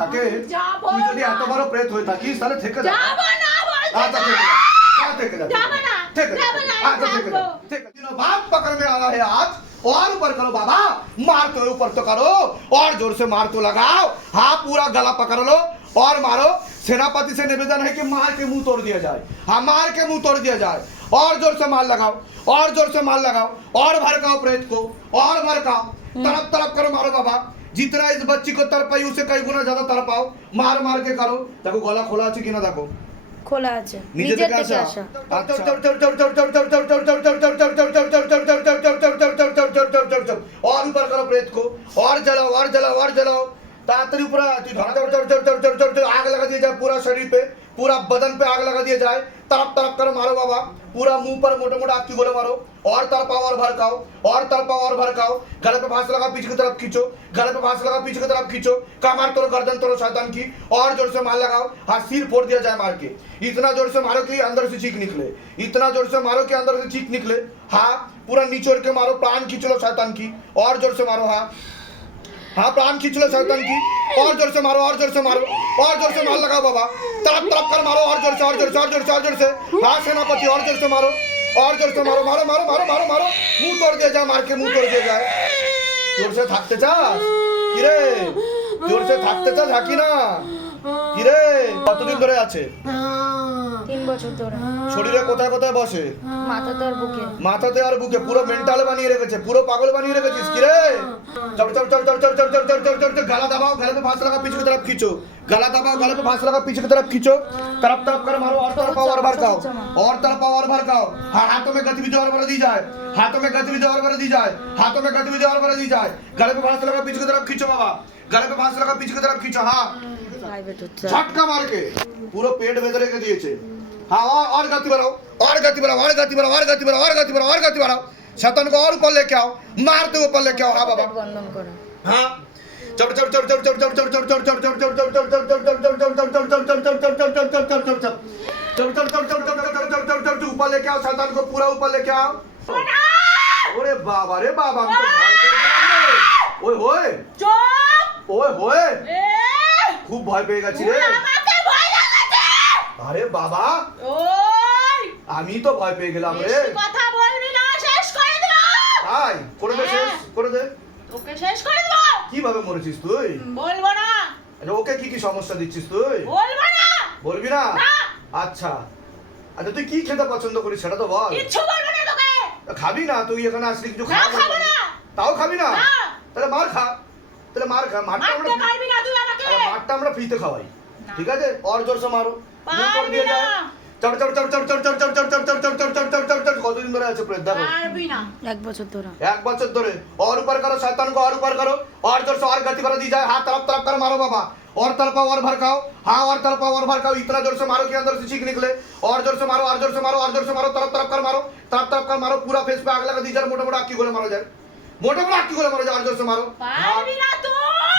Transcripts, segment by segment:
থাকে যাবো তুই যদি না। এত বড় প্রেত হয়ে থাকিস তাহলে থেকে দেখা যাবো না বলছি আচ্ছা না। ठीक है जाबो ना, ठीक है जाबो ना, अच्छा ठीक है जाबो। ठीक है तीनों बाप पकड़ में आया है आज और ऊपर करो बाबा मार तो ऊपर तो करो और जोर से मार तो लगाओ हाँ पूरा गला पकड़ लो और मारो सेनापति से निवेदन है कि मार के मुंह तोड़ दिया जाए हाँ मार के मुंह तोड़ दिया जाए और जोर से मार लगाओ और जोर से मार लगाओ और भड़काओ प्रेत को और भड़काओ तरफ तरफ करो मारो बाबा जितना इस बच्ची को तरपाई उसे कई गुना ज्यादा तरपाओ मार मार के करो देखो गला खोला আছে কিনা দেখো খোলা আছে নিজে নিজের থেকে থেকে আসা আসা और ऊपर करो प्रेत को और जलाओ और जलाओ और जलाओ तातरी ऊपर आती आग लगा दिया जाए पूरा शरीर पे पूरा बदन पे आग लगा दिया जाए तरफ़ तरफ़ कर मारो बाबा। पूरा मुँह पर मोटे मोटे आपकी गोले मारो। और तरपाओ और भड़काओ, और तरपाओ और भड़काओ। गले पे फांस लगा, पीछे की तरफ़ खींचो। गले पे फांस लगा, पीछे की तरफ़ खींचो। कमर तोड़ो गर्दन तोड़ो शैतान की। और ज़ोर से मार लगाओ। हाँ सिर फोड़ दिया जाए मार के। इतना ज़ोर से मारो कि अंदर से चीख निकले। इतना ज़ोर से मारो कि अंदर से चीख निकले। हाँ पूरा निचोड़ के मारो, प्राण खींच लो शैतान की। और ज़ोर से मारो हाँ। हाँ प्राण खींच लो शैतान की और जोर से मारो और जोर से मारो और जोर से मार लगाओ बाबा तरफ तरफ कर मारो और जोर से और जोर से और जोर से और जोर से हाँ सेनापति और जोर से मारो और जोर से मारो मारो मारो मारो मारो मारो मुंह तोड़ दिया जाए मार के मुंह तोड़ दिया जाए জোর সে থাকতে চাস কিরে জোর সে থাকতে চাস হাকি না কিরে কতদিন ধরে আছে তিন বছর ধরে শরীরে কোথায় কোথায় বসে মাথাতে আর বুকে মাথাতে আর বুকে পুরো মেন্টাল বানিয়ে রেখেছে পুরো পাগল বানিয়ে রেখেছিস কিরে চল চল চল চল চল চল চল চল চল चल चल गला दबाओ गले पे फांस लगा पीछे की तरफ खींचो गला दबाओ गले पे फांस लगा पीछे की तरफ खींचो तरफ तरफ कर मारो और तरफ और भड़काओ और तरफ और भड़काओ हाँ हाथों में गतिविधि और बढ़ दी जाए हाथों में गतिविधि और बढ़ दी जाए हाथों में गतिविधि और बढ़ दी जाए गले पे फांस लगा पीछे की तरफ खींचो बाबा गले पे फांस लगा पीछे की तरफ खींचो हाँ প্রাইভেট হচ্ছে झटका मार के पूरा पेट बेदरे के दिए और गति बढ़ाओ और गति बढ़ाओ और गति बढ़ाओ और गति बढ़ाओ और गति बढ़ाओ और गति बढ़ाओ शैतान को और ऊपर लेके आओ मारते ऊपर लेके आओ हाँ बाबा हाँ चढ़ चढ़ खूब भय पेगा चिरे আরে বাবা! ওই! আমি তো ভয় পেয়ে গেলাম রে। কথা বলবি না শেষ করে দেব তাই? করে দে হ্যাঁ। শেষ করে দে। ওকে শেষ করে দেব কীভাবে মরেছিস তুই? বলব না। আরে ওকে কি কি সমস্যা দিচ্ছিস তুই? বলব না। বলবি না? আচ্ছা। আচ্ছা তুই কি খেতে পছন্দ করিস সেটা তো বল। কিছু বলব না তোকে। খাবি না তুই এখানে আসলি কিছু খাব না। তাও খাবি না? তাহলে মার খা। তাহলে মার খা। মারটা আমরা মারতে মারটা আমরা ফ্রিতে খাওয়াই। ঠিক আছে? অর জোরসে মারো পারবি দিয়ে না যায় চল চল চল চল চল চল চল চল চল চল চল চল চল চল চল কতদিন ধরে আছে প্রেত দেখো পারবি না এক বছর ধরে एक बचत धरे और ऊपर करो शैतान को और ऊपर करो और जोर से और गति बढ़ा दी जाए हाथ तरफ तरफ कर मारो बाबा और तरफा और भड़काओ हाँ और तरफा और भड़काओ इतना जोर से मारो कि अंदर से चीख निकले और जोर से मारो और जोर से मारो और जोर से मारो तरफ तरफ कर मारो तरफ तरफ कर मारो पूरा फेस पे आग लगा दी जाए मोटे मोटे आग की गोले मारो जाए मोटे मोटे आग की गोले मारो जाए और जोर से मारो हाँ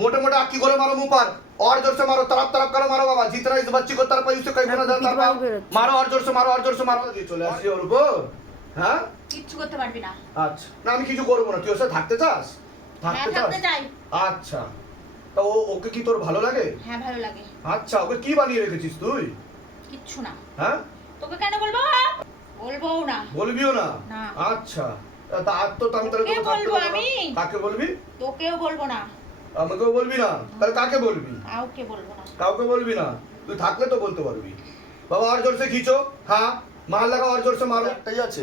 मोटे मोटे आग की गोले मारो मुंह पर और जोर से मारो तरफ तरफ करो मारो बाबा जितना इस बच्ची को तरफ उससे कहीं गुना ज्यादा पिटवाई तरफ भी रहती। मारो और जोर से मारो और जोर से मारो ये চলে আসি ওর উপর হ্যাঁ কিচ্ছু করতে পারবি না আচ্ছা না আমি কিছু করবো না তুই ওর সাথে থাকতে চাস হ্যাঁ থাকতে থাকতে চাস চাই আচ্ছা তা ও ওকে কি তোর ভালো লাগে হ্যাঁ ভালো লাগে আচ্ছা ওকে কি বানিয়ে রেখেছিস তুই কিচ্ছু না হ্যাঁ তোকে কেন বলবো বলবো না বলবিও না না। আচ্ছা তা আর তো আমি তাহলে তোকে তোকে থাকতে বলবো দেবো না। আমি। কাকে বলবি তোকেও বলবো না আমাকে বলবি না তাহলে কাকে বলবি কাউকে বলব না কাউকে বলবি না তুই থাকলে তো বলতে পারবি বাবা আর জোরসে খিচো হ্যাঁ মার লাগা আর জোরসে মারো একটাই আছে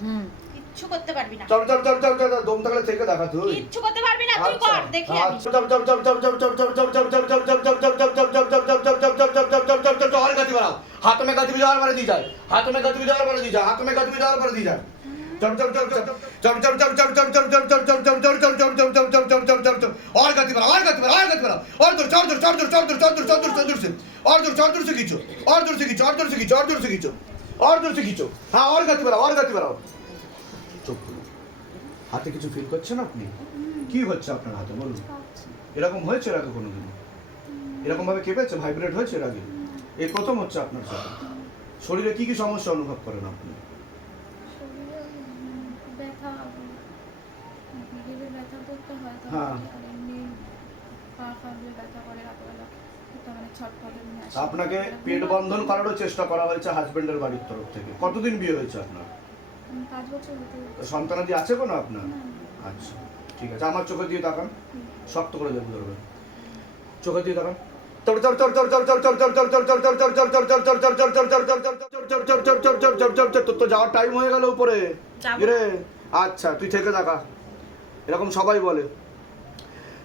হুম কিচ্ছু করতে পারবি না চল চল চল চল চল দম থাকলে থেকে দেখা তুই কিচ্ছু করতে পারবি না তুই কর দেখি আমি চল চল চল চল চল চল চল চল চল চল চল চল চল চল চল চল চল চল চল चल चल चल चल चल चल और गति बढ़ाओ हाथों में गति और बढ़ दी जाए हाथों में गति और बढ़ दी जाए हाथों में गति और बढ़ दी जाए चल चल चल चल चल चल चल चल चल चल चल चल चल चल जोर से और जोर से खींचो और जोर से खींचो और जोर से खींचो और जोर से खींचो और जोर से खींचो हाँ চোখ হাতে কিছু ফিল করছেন আপনি? কি হচ্ছে আপনার হাতে বলুন? এরকম হয়েছে এর আগে কোনোদিন এরকম ভাবে কেঁপেছে? ভাইব্রেট হয়েছে এর আগে? এই প্রথম হচ্ছে আপনার সাথে। শরীরে কি কি সমস্যা অনুভব করেন আপনি? হ্যাঁ আপনাকে পেট বন্ধন করারও চেষ্টা করা হয়েছে হাজবেন্ডের বাড়ির তরফ থেকে কতদিন বিয়ে হয়েছে আপনার সন্তানাদি আছে কোনো আপনার আচ্ছা ঠিক আছে আমার চোখে দিয়ে তাকান শক্ত করে দেবো ধরবেন চোখে দিয়ে তাকান তো যাওয়ার টাইম হয়ে গেল উপরে আচ্ছা তুই থেকে থাকা এরকম সবাই বলে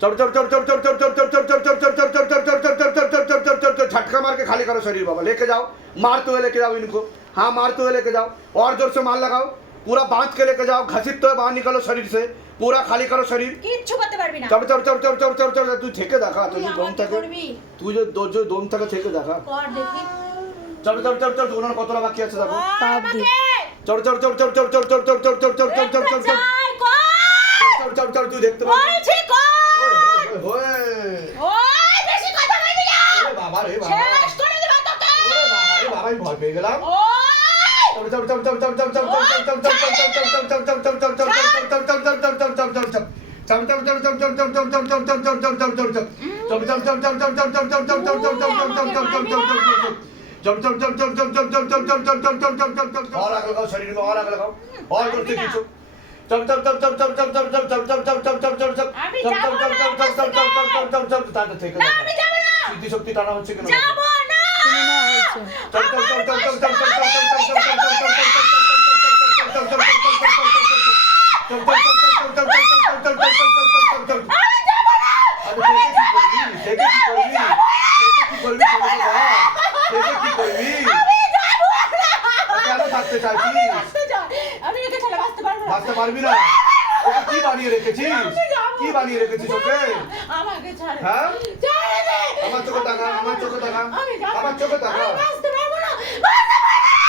চড় চড় চড় চড় চড় চড় চড় চড় চড় চড় চড় চড় मार के खाली करो शरीर बाबा लेके जाओ मारते हुए लेके जाओ इनको हाँ मारते हुए लेके जाओ और जोर से मार लगाओ पूरा बांध के लेके जाओ घसीट तो बाहर निकालो शरीर से পুরা খালি করো শরীর কিচ্ছু করতে পারবি না চড় চড় চড় চড় চড় চড় চড় তুই থেকে দেখা তুই দম থেকে তুই যে দোজ দম থেকে থেকে দেখা কর দেখি চড় চড় চড় চড় ওনার কত বাকি আছে দেখো তাপ দি চড় চড় চড় ওই বেশি কথা কইবি না বাবা রে বাবা শেষ করে দেব তোকে বাবা রে বাবা আমি ভয় পেয়ে গেলাম और आगे लगाओ शरीर में और आगे लगाओ और চপ চপ চপ চপ চপ চপ চপ চপ চপ চপ চপ চপ চপ চপ চপ আমি যাব না চপ চপ চপ চপ চপ চপ চপ তাতে থেকে না আমি যাব না সিদ্ধি শক্তি টানা হচ্ছে কেন যাব না চপ চপ চপ চপ চপ চপ চপ চপ চপ চপ চপ চপ চপ চপ থাকতে চাইছিস বাঁচতে পারবি না ওকে কি বানিয়ে রেখেছিস কি বানিয়ে রেখেছিস ওকে আমাকে ছাড়ে হ্যাঁ ছাড়ে দে আমার চোখে টাকা আমার চোখে টাকা আমার চোখে টাকা আমি বাঁচতে পারব না বাঁচতে পারব না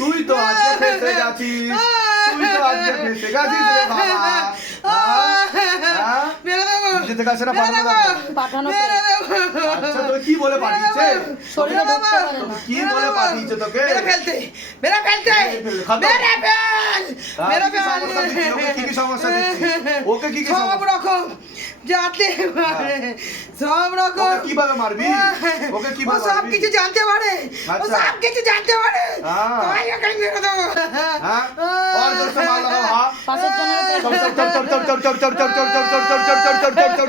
তুই তো আজকে ফেসে গেছিস বাড়িতে থেকে না পাঠানো আচ্ছা তো কি বলে পাঠিয়েছে শরীরে ঢুকতে কি বলে পাঠিয়েছে তোকে মেরে ফেলতে মেরে ফেলতে মেরে ফেল মেরে ফেল ওকে কি কি সমস্যা দিচ্ছে ওকে কি কি সব রকম জানতে পারে সব রকম কীভাবে মারবি ওকে কীভাবে সব কিছু জানতে পারে ও সব কিছু জানতে পারে তোমায় একাই মেরে দেবো হ্যাঁ और जोर से मार लगाओ हां पास चल चल चल चल चल चल चल चल चल चल चल चल चल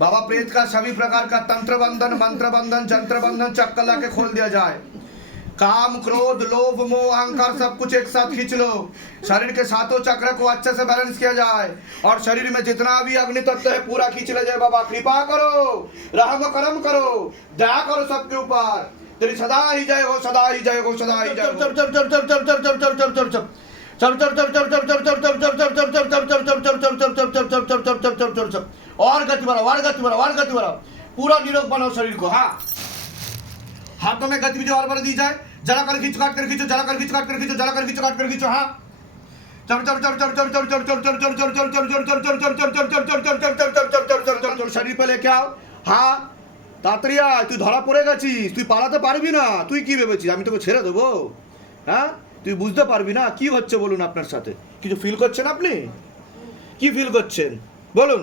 बाबा प्रेत का सभी प्रकार का तंत्र बंधन मंत्र बंधन जंत्र बंधन चक्कला के खोल दिया जाए काम क्रोध लोभ मोह अहंकार सब कुछ एक साथ खींच लो शरीर के सातों चक्र को अच्छे से बैलेंस किया जाए और शरीर में जितना भी अग्नि तत्व है पूरा खींच ले जाए बाबा कृपा करो रहम करम करो दया करो सबके ऊपर तेरी सदा ही जय हो सदा ही जय हो सदा ही जय हो चल चल चल चल चल चल चल चल चल चल चल और गति बढ़ाओ और गति बढ़ाओ और गति बढ़ाओ पूरा निरोग बनाओ शरीर को हाँ हाथ में गतिविधि और बढ़ दी जाए जरा कर खींच काट कर खींचो চল कर खींच काट कर खींचो जरा कर खींच काट कर खींचो हाँ শরীর পেলে কে হ্যাঁ তাড়াতাড়ি আয় তুই ধরা পড়ে গেছিস তুই পালাতে পারবি না তুই কি ভেবেছিস আমি তোকে ছেড়ে দেবো হ্যাঁ তুই বুঝতে পারবি না কি হচ্ছে বলুন আপনার সাথে কিছু ফিল করছেন আপনি কি ফিল করছেন বলুন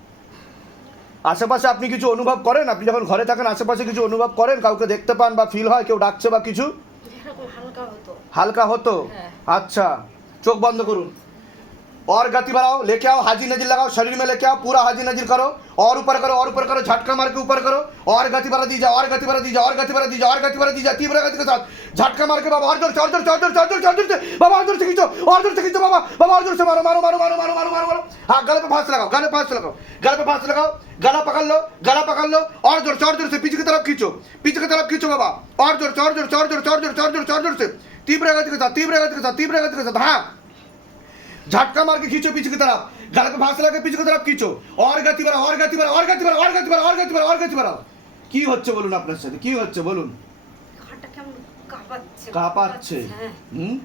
আশেপাশে আপনি কিছু অনুভব করেন? আপনি যখন ঘরে থাকেন আশেপাশে কিছু অনুভব করেন? কাউকে দেখতে পান বা ফিল হয়? কেউ ডাকছে বা কিছু? হালকা হতো। হ্যাঁ। আচ্ছা। চোখ বন্ধ করুন। और गति बढ़ाओ लेके आओ हाजी नज़र लगाओ शरीर में लेके आओ पूरा हाजी नज़र करो और ऊपर करो और ऊपर करो झटका मार के ऊपर करो और गति बढ़ा दीजिए और गति बढ़ा दीजिए और गति बढ़ा दीजिए और गति बढ़ा दीजिए तीव्र गति के साथ झटका मार के बाबा और ज़ोर से और ज़ोर से ज़ोर ज़ोर ज़ोर बाबा और ज़ोर से खींचो और ज़ोर से खींचो बाबा बाबा और ज़ोर से मारो मारो मारो मारो मारो मारो मारो मारो हाँ गले पे फांस लगाओ गले फांस लगाओ गले पे फांस लगाओ गला पकड़ लो गला पकड़ लो और ज़ोर से और ज़ोर से पीछे की तरफ़ खींचो पीछे की तरफ़ खींचो बाबा और ज़ोर से और ज़ोर से और ज़ोर से और ज़ोर से और ज़ोर से और ज़ोर से तीव्र गति के साथ तीव्र गति के साथ तीव्र गति के साथ हाँ झटका मार के खींचो पीछे की तरफ गले पे फांस लगा के पीछे की तरफ खींचो और गति बढ़ाओ और गति बढ़ाओ और गति बढ़ाओ और गति बढ़ाओ और गति बढ़ाओ और गति बढ़ाओ কি হচ্ছে বলুন আপনার সাথে কি হচ্ছে বলুন ঘাটটা কেমন কাঁপাচ্ছে কাঁপাচ্ছে হ্যাঁ হুম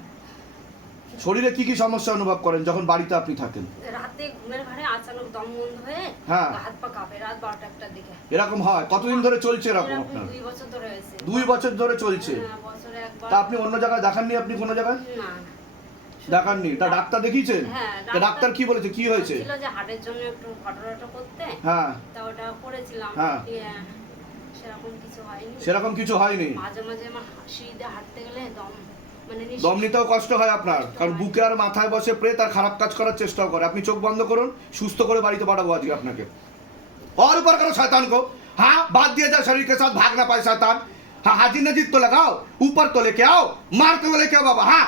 শরীরে কি কি সমস্যা অনুভব করেন যখন বাড়িতে আপনি থাকেন রাতে ঘুমের ঘরে আচানক দম বন্ধ হয়ে হ্যাঁ। হাত পা কাঁপে রাত বারোটা একটার দিকে এরকম হয় কতদিন ধরে চলছে এরকম এরকম আপনার দুই বছর ধরে হয়েছে দুই বছর ধরে চলছে হ্যাঁ, বছরে একবার তা আপনি অন্য জায়গায় দেখাননি আপনি কোনো জায়গায় না দেখাননি তা ডাক্তার দেখিয়েছেন হ্যাঁ, তা ডাক্তার- ডাক্তার কি বলেছে কি হয়েছে ছিল যে হার্টের জন্য একটু ঘটনাটা করতে হ্যাঁ তা ওটা করেছিলাম হ্যাঁ। দিয়ে সেরকম কিছু হয়নি সেরকম কিছু হয়নি মাঝে মাঝে আমার সিঁড়িতে হাঁটতে গেলে দম মানে নিঃশ্বাস- দম নিতেও কষ্ট হয় আপনার কারণ বুকে আর মাথায় বসে প্রেত আর খারাপ কাজ করার চেষ্টাও করে আপনি চোখ বন্ধ করুন সুস্থ করে বাড়িতে পাঠাবো আজকে আপনাকে और ऊपर करो शैतान को हाँ बात दिया जाए शरीर के साथ भाग ना पाए शैतान हाँ हाजी नजीद तो लगाओ ऊपर तो लेके आओ मारते हुए लेके आओ बाबा हाँ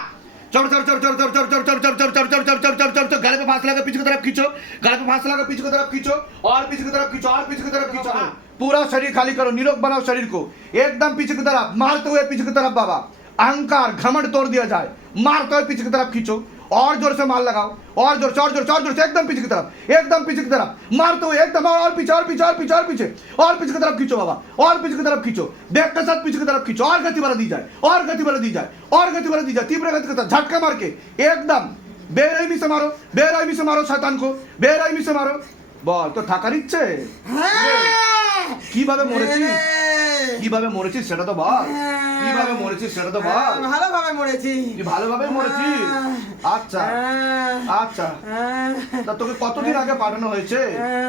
चढ़ चढ़ चढ़ चढ़ चढ़ चढ़ चढ़ चढ़ चढ़ चढ़ चढ़ चढ़ चढ़ चढ़ चढ़ गले पे फांस लगा पीछे की तरफ़ खींचो गले पे फांस लगा पीछे की तरफ़ खींचो और पीछे की तरफ़ खींचो और पीछे की तरफ़ खींचो हाँ पूरा शरीर खाली करो निरोग बनाओ शरीर को एकदम पीछे की तरफ़ मारते हुए पीछे की तरफ़ बाबा अहंकार घमंड तोड़ दिया जाए मारते हुए पीछे की तरफ़ खींचो और जोर से मार लगाओ और जोर से और जोर से और जोर से एकदम पीछे की तरफ एकदम पीछे की तरफ मारते हुए एकदम और और पीछे और पीछे और पीछे और पीछे और पीछे की तरफ खींचो बाबा और पीछे की तरफ खींचो बैक के साथ पीछे की तरफ खींचो और गति बढ़ा दी जाए और गति बढ़ा दी जाए और गति बढ़ा दी जाए तीव्र गति के साथ झटका मार के एकदम बेरहमी से मारो बेरहमी से मारो शैतान को बेरहमी से मारो বল তো থাকার ইচ্ছে? হ্যাঁ। কীভাবে মরেছিস? হ্যাঁ। কীভাবে মরেছিস সেটা তো বল। হ্যাঁ। কীভাবে মরেছিস সেটা তো বল। ভালোভাবে মরেছি। তুই ভালোভাবে মরেছিস? আচ্ছা। আচ্ছা। তা তোকে কতদিন আগে পাঠানো হয়েছে?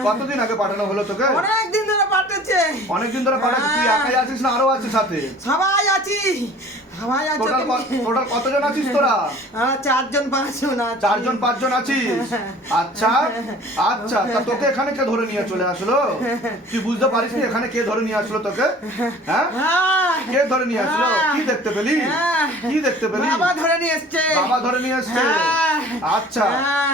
কতদিন আগে পাঠানো হলো তোকে? অনেকদিন ধরে পাঠাচ্ছে। অনেকদিন ধরে পাঠাচ্ছে। তুই একাই আছিস না আরও আছিস সাথে? সবাই আছি। হাওয়াই আছে টোটাল টোটাল কতজন আছিস তোরা? চারজন পাঁচজন আছে। চারজন পাঁচজন আছিস? আচ্ছা আচ্ছা তা তোকে এখানে কে ধরে নিয়ে চলে আসলো? তুই বুঝতে পারিস নি এখানে কে ধরে নিয়ে আসলো তোকে? হ্যাঁ? কে ধরে নিয়ে আসলো? কি দেখতে পেলি? কি দেখতে পেলি? বাবা ধরে নিয়ে বাবা ধরে নিয়ে আচ্ছা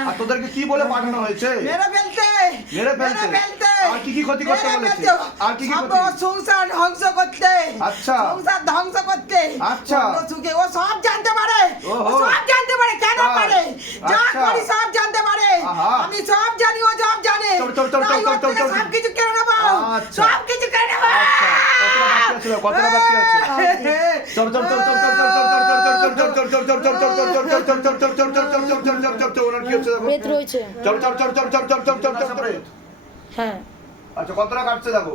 আর তোদেরকে কি বলে পাঠানো হয়েছে? মেরে ফেলতে। মেরে ফেলতে। আর কি কি ক্ষতি করতে বলেছে? আর কি কি ক্ষতি? সংসার ধ্বংস করতে। আচ্ছা। সংসার ধ্বংস করতে। আচ্ছা। স্বপ্ন সুখে ও সব জানতে পারে ও সব জানতে পারে কেন পারে যা করি সব জানতে পারে আমি সব জানি ও সব জানে সব কিছু কেন নেব সব কিছু কেন নেব কতটা বাকি আছে চল চল চল চল চল চল চল চল আচ্ছা কতটা কাটছে দেখো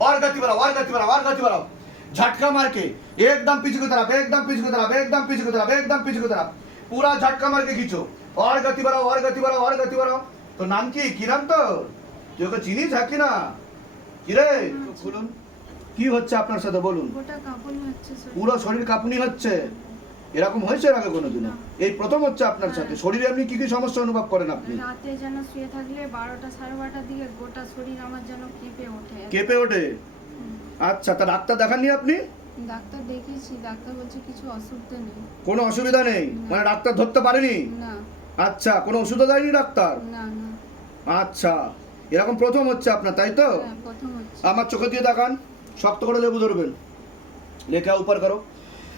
और गति बढ़ाओ और गति बढ़ाओ और गति बढ़ाओ झटका मार के एकदम पीछे की तरफ एकदम पीछे की तरफ एकदम पीछे की तरफ एकदम पीछे की तरफ पूरा झटका मार के खींचो और गति बढ़ाओ और गति बढ़ाओ और गति बढ़ाओ তো নাম কি কি নাম তো তুই ওকে চিনিস হাকি না কি রে বলুন কি হচ্ছে আপনার সাথে বলুন গোটা কাঁপুনি হচ্ছে শরীর। পুরো শরীর কাঁপুনি হচ্ছে এরকম হয়েছে আগে কোনোদিনও? এই প্রথম হচ্ছে আপনার সাথে। শরীরে আপনি কি কি সমস্যা অনুভব করেন আপনি? রাতে যেন শুয়ে থাকলে বারোটা সাড়ে বারোটার দিকে গোটা শরীর আমার যেন কেঁপে ওঠে। কেঁপে ওঠে? আচ্ছা তা ডাক্তার দেখাননি আপনি? ডাক্তার দেখিয়েছি ডাক্তার বলছে কিছু অসুবিধা নেই। কোনো অসুবিধা নেই? মানে ডাক্তার ধরতে পারেনি? না। আচ্ছা কোনো ওষুধও দেয়নি ডাক্তার? না না। আচ্ছা এরকম প্রথম হচ্ছে আপনার তাই তো? হ্যাঁ প্রথম হচ্ছে। আমার চোখে দিয়ে দেখান শক্ত করে লেবু ধরবেন। লেখা উপর করো।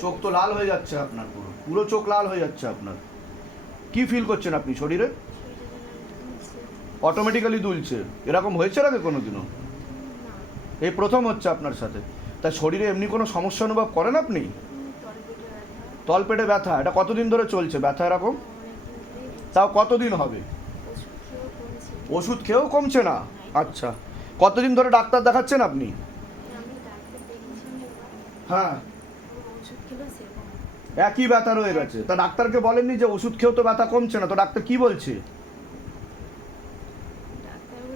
চোখ তো লাল হয়ে যাচ্ছে আপনার পুরো। পুরো চোখ লাল হয়ে যাচ্ছে আপনার। কি ফিল করছেন আপনি শরীরে? অটোমেটিক্যালি দুলছে। এরকম হয়েছে এর কোনো দিনও এই প্রথম হচ্ছে আপনার সাথে। তা শরীরে এমনি কোনো সমস্যা অনুভব করেন আপনি? তলপেটে ব্যথা। এটা কতদিন ধরে চলছে? ব্যথা এরকম? তাও কতদিন হবে? ওষুধ খেয়েও কমছে না? আচ্ছা। কতদিন ধরে ডাক্তার দেখাচ্ছেন আপনি? হ্যাঁ। একই ব্যথা রয়ে গেছে। তা ডাক্তারকে বলেননি যে ওষুধ খেয়েও তো ব্যথা কমছে না তো ডাক্তার কি বলছে?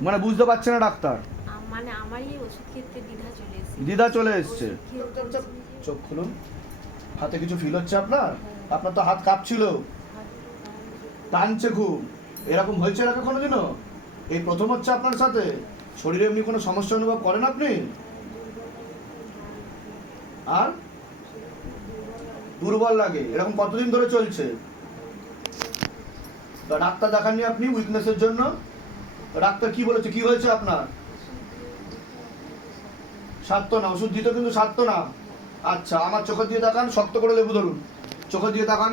মানে বুঝতে পারছে না ডাক্তার। মানে আমারই ওষুধ খেতে দ্বিধা চলে এসেছে। দ্বিধা চলে এসছে। চোখ খুলুন। হাতে কিছু ফিল হচ্ছে আপনার? আপনার তো হাত কাঁপছিল। টানছে খুব। এরকম হয়েছে এর আগে কোনোদিনও এই প্রথম হচ্ছে আপনার সাথে। শরীরে এমনি কোনো সমস্যা অনুভব করেন আপনি? আর? দুর্বল লাগে এরকম কতদিন ধরে চলছে ডাক্তার দেখাননি আপনি উইকনেসের জন্য ডাক্তার কি বলেছে কি হয়েছে আপনার সারত না ওষুধ দিত কিন্তু সারত না আচ্ছা আমার চোখে দিয়ে তাকান শক্ত করে লেবু ধরুন চোখে দিয়ে তাকান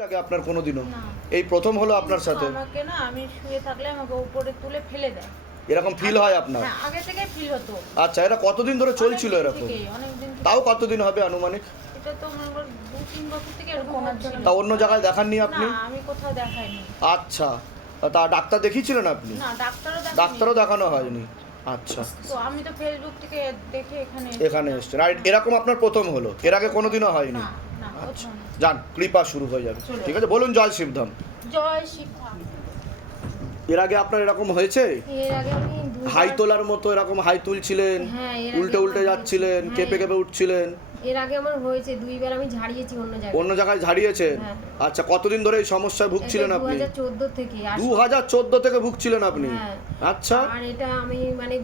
আগে আপনার কোনোদিনও। এই প্রথম হলো আপনার সাথে আমাকে না আমি শুয়ে থাকলে আমাকে উপরে তুলে ফেলে দেয় এরকম ফিল হয় আপনার হ্যাঁ আগে থেকে ফিল হতো আচ্ছা এটা কতদিন ধরে চলছিল এরকম তাও কতদিন হবে আনুমানিক এটা তো মনে দু তিন বছর থেকে এরকম তা অন্য জায়গায় দেখাননি আপনি না আমি কোথাও দেখাইনি আচ্ছা তা ডাক্তার দেখিয়েছিলেন আপনি না। ডাক্তারও দেখানো হয়নি আচ্ছা। তো আমি তো ফেসবুক থেকে দেখে এখানে এখানে এসছে রাইট এরকম আপনার প্রথম হলো। এর আগে কোনোদিনও হয়নি। আচ্ছা। যান কৃপা শুরু হয়ে যাবে। ঠিক আছে বলুন জয় শিবধাম। জয় শিক্ষা এর আগে আপনার এরকম হয়েছে? এর আগে আমি হাই তোলার মতো এরকম হাই তুলছিলেন হ্যাঁ, উল্টে উল্টে যাচ্ছিলেন কেঁপে কেঁপে উঠছিলেন। এর আগে আমার হয়েছে দুইবার আমি ঝাড়িয়েছি অন্য জায়গায়। অন্য জায়গায় ঝাড়িয়েছেন? হ্যাঁ। আচ্ছা কতদিন ধরে এই সমস্যায় ভুগছিলেন আপনি? হাজার চোদ্দ থেকে আর দু হাজার চোদ্দ থেকে ভুগছিলেন আপনি? হ্যাঁ। আচ্ছা। আর এটা আমি মানে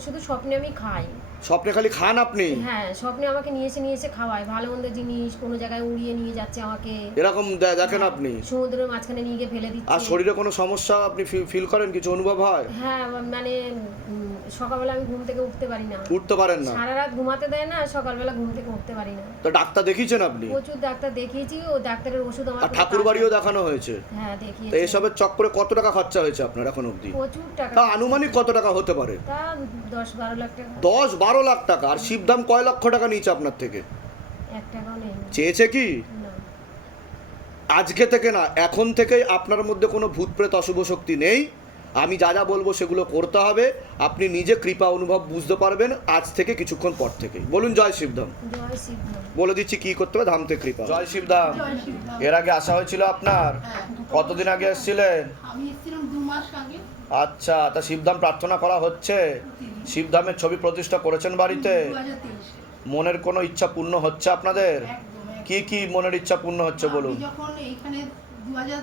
শুধু স্বপ্নে আমি খাই। স্বপ্নে খালি খান আপনি। হ্যাঁ স্বপ্নে আমাকে নিয়ে এসে নিয়ে এসে খাওয়ায়। ভালো মন্দ জিনিস কোনো জায়গায় উড়িয়ে নিয়ে যাচ্ছে আমাকে। এরকম দে- দেখেন আপনি। সমুদ্রের মাঝখানে নিয়ে গিয়ে ফেলে আর দিচ্ছে শরীরে কোনো সমস্যা আপনি ফিল করেন? কিছু অনুভব হয়? হ্যাঁ মানে উম, সকালবেলা আমি ঘুম থেকে উঠতে পারি না। উঠতে পারেন না। সারা রাত ঘুমাতে দেয় না সকালবেলা ঘুম থেকে উঠতে পারি না। তো ডাক্তার দেখিয়েছেন আপনি? প্রচুর ডাক্তার দেখিয়েছি ও ডাক্তারের ওষুধ আমার আর কোনো ঠাকুর কাজ বাড়িও দেখানো হয়েছে। হ্যাঁ তো দেখিয়েছি এসবের চক্করে কত টাকা খরচা হয়েছে আপনার এখন অবধি? প্রচুর টাকা তা আনুমানিক কত টাকা হতে পারে? তা দশ বারো লাখ টাকা। দশ বারো লাখ টাকা। আর শিবধাম কয় লক্ষ টাকা নিয়েছে আপনার থেকে? এক টাকাও নেই। চেয়েছে কি? আজকে থেকে না এখন থেকেই আপনার মধ্যে কোনো ভূত প্রেত অশুভ শক্তি নেই। আমি যা যা বলব সেগুলো করতে হবে। আপনি নিজে কৃপা অনুভব বুঝতে পারবেন আজ থেকে কিছুক্ষণ পর থেকে বলুন জয় শিবধাম জয় বলে দিচ্ছি কি করতে হবে? ধাম থেকে কৃপা। জয় শিবধাম এর আগে আসা হয়েছিল আপনার? কতদিন আগে এসেছিলেন? আমি এসেছিলাম দু মাস আগে। আচ্ছা তা শিবধাম প্রার্থনা করা হচ্ছে? শিবধামের ছবি প্রতিষ্ঠা করেছেন বাড়িতে? মনের কোনো ইচ্ছা পূর্ণ হচ্ছে আপনাদের। কি কি মনের ইচ্ছা পূর্ণ হচ্ছে বলুন? যখন এইখানে দু হাজার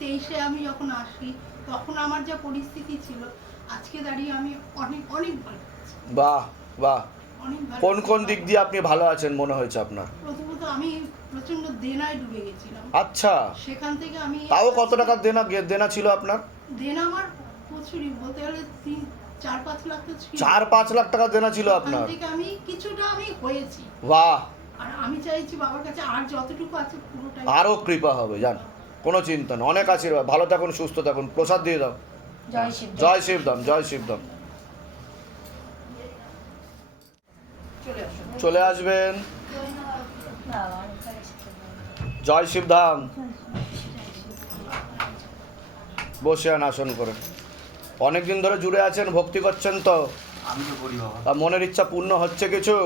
তেইশে আমি যখন আসি তখন আমার যা পরিস্থিতি ছিল আজকে দাঁড়িয়ে আমি অনেক অনেক ভালো বাহ বাহ। কোন কোন দিক দিয়ে আপনি ভালো আছেন মনে হয়েছে আপনার? প্রথমত আমি প্রচণ্ড দেনায় ডুবে গেছিলাম। আচ্ছা। সেখান থেকে আমি তাও কত টাকার দেনা দেনা ছিল আপনার? দেনা আমার প্রচুরই বলতে গেলে তিন চার পাঁচ লাখ তো ছিল। চার পাঁচ লাখ টাকা দেনা ছিল ওখান আপনার? থেকে আমি কিছুটা আমি হয়েছি। বাহ! আর আমি চাইছি বাবার কাছে আর যতটুকু আছে পুরোটাই। আরও কৃপা হবে জান। কোনো চিন্তা নেই। অনেক আশীর্বাদ। ভালো থাকুন সুস্থ থাকুন। প্রসাদ দিয়ে দাও। জয় শিব জয় শিবধাম জয় শিবধাম চলে আসবেন। জয় শিবধাম বসে আন আসন করে। অনেকদিন ধরে জুড়ে আছেন ভক্তি করছেন তো? আমি তো করি বাবা। তা মনের ইচ্ছা পূর্ণ হচ্ছে কিছু?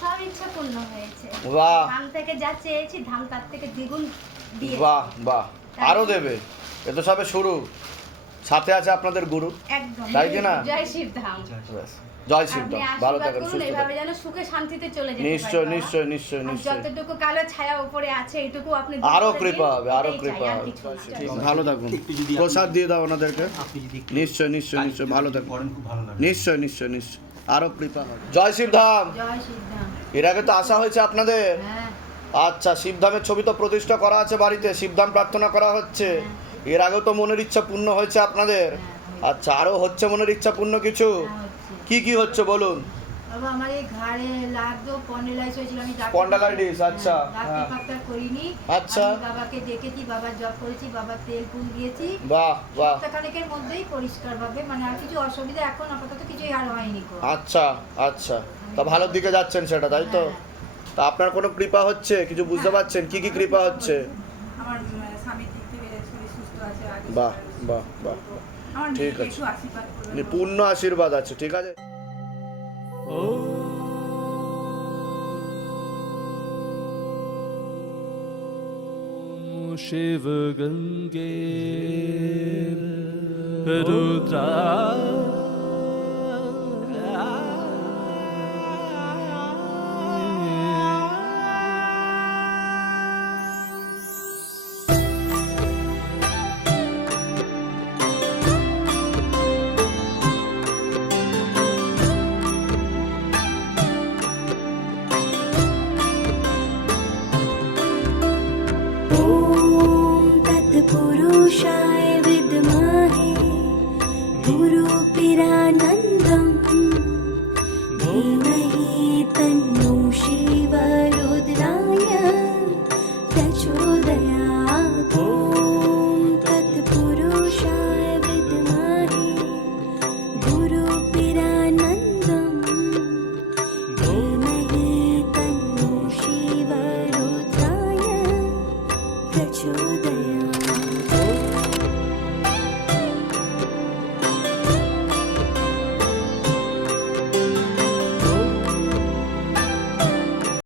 সব ইচ্ছা পূর্ণ হয়েছে। বাহ। ধাম থেকে যা চেয়েছি ধাম তার থেকে দ্বিগুণ দিয়ে বাহ বাহ। আরও দেবে। এ তো সবে শুরু। সাথে আছে আপনাদের গুরু। একদম। তাই কি না? জয় শিব ধাম। জয় শিবধাম ভালো থাকেন সুস্থ থাকেন। যেন সুখে শান্তিতে চলে যেতে নিশ্চয় নিশ্চয় নিশ্চয় নিশ্চয়। যতটুকু কালো ছায়া উপরে আছে এইটুকু আপনি আরও কৃপা হবে আরও কৃপা হবে। ভালো থাকুন। প্রসাদ দিয়ে দাও ওনাদেরকে। নিশ্চয় নিশ্চয় নিশ্চয় ভালো থাকুন। করেন খুব ভালো লাগে নিশ্চয় নিশ্চয় নিশ্চয়। আরও কৃপা হবে। জয় শিবধাম। জয় শিবধাম। এর আগে তো আসা হয়েছে আপনাদের। হ্যাঁ। আচ্ছা শিবধামের ছবি তো প্রতিষ্ঠা করা আছে বাড়িতে শিবধাম প্রার্থনা করা হচ্ছে। এর আগেও তো মনের ইচ্ছা পূর্ণ হয়েছে আপনাদের। আচ্ছা আরও হচ্ছে মনের ইচ্ছা পূর্ণ কিছু? হ্যাঁ। কি কি হচ্ছে বলুন? বাবা আমার এই ঘাড়ে লাগতো পন্ডেলাইস হয়েছিল আমি ডাক্তার- আচ্ছা, হ্যাঁ, ডাক্তার হ্যাঁ। ফাক্তার করিনি। আচ্ছা। বাবাকে ডেকেছি বাবার জব করেছি বাবার তেল ফুল দিয়েছি। বাহ বাহ। সপ্তাহখানেকের মধ্যেই পরিষ্কার ভাবে মানে আর কিছু অসুবিধা এখন আপাতত কিছুই আর হয়নি। আচ্ছা আচ্ছা। তা ভালোর দিকে যাচ্ছেন সেটা তাই তো? তা আপনার কোনো কৃপা হচ্ছে? কিছু বুঝতে পারছেন? কি কি কৃপা হচ্ছে? আমার স্বামীর দিক থেকে শরীর সুস্থ আছে বাহ বাহ বাহ। ঠিক আছে। পূর্ণ আশীর্বাদ আছে ঠিক আছে? Schäfer gehen, Rudra